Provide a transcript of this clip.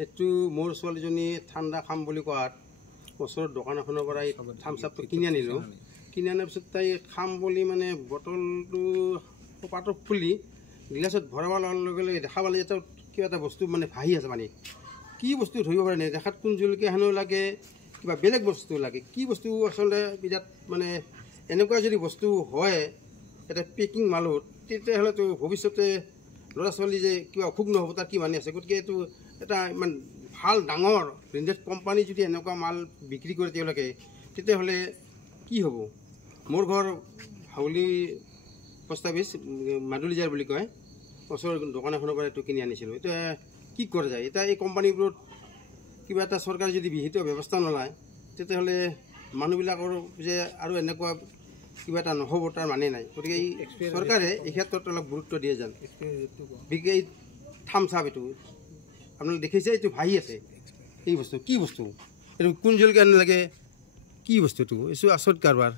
এইটো মোৰ ছোৱালীজনী ঠাণ্ডা খাম বুলি কোৱাত ওচৰৰ দোকান এখনৰ পৰা এই থামছ আপটো কিনি আনিলোঁ। কিনি অনাৰ পিছত তাই খাম বুলি মানে বটলটো পাতত খুলি গিলাচত ভৰাব লগাৰ লগে লগে দেখা পালে এটা কিবা এটা বস্তু মানে ভাহি আছে পানীত। কি বস্তু ধৰিব পৰা নাই, দেখাত কোন জলকীয়া হেনো লাগে, কিবা বেলেগ বস্তু লাগে। কি বস্তু আচলতে বিৰাট মানে এনেকুৱা যদি বস্তু হয় এটা পেকিং মালত, তেতিয়াহ'লেতো ভৱিষ্যতে ল'ৰা ছোৱালী যে কিবা অসুখ নহ'ব তাৰ কি মানি আছে। গতিকে এইটো এটা ইমান ভাল ডাঙৰ ব্ৰেণ্ডেড কোম্পানী যদি এনেকুৱা মাল বিক্ৰী কৰে তেওঁলোকে, তেতিয়াহ'লে কি হ'ব। মোৰ ঘৰ হাউলি পোষ্ট অফিচ মাদুলিজাৰ বুলি কয়, ওচৰৰ দোকান এখনৰ পৰা এইটো কিনি আনিছিলোঁ। এতিয়া কি কৰা যায়, এতিয়া এই কোম্পানীবোৰত কিবা এটা চৰকাৰে যদি বিহিত ব্যৱস্থা নলয়, তেতিয়াহ'লে মানুহবিলাকৰ যে আৰু এনেকুৱা কিবা এটা নহ'ব তাৰ মানে নাই। গতিকে এই চৰকাৰে এই ক্ষেত্ৰত অলপ গুৰুত্ব দিয়ে যেন। এই থামছ আপ এইটো আপোনালোকে দেখিছে, এইটো ভাহি আছে। এই বস্তু কি বস্তু, এইটো কোন জলকীয়া নালাগে, কি বস্তুটো, এইটো আচৰিত কাৰবাৰ।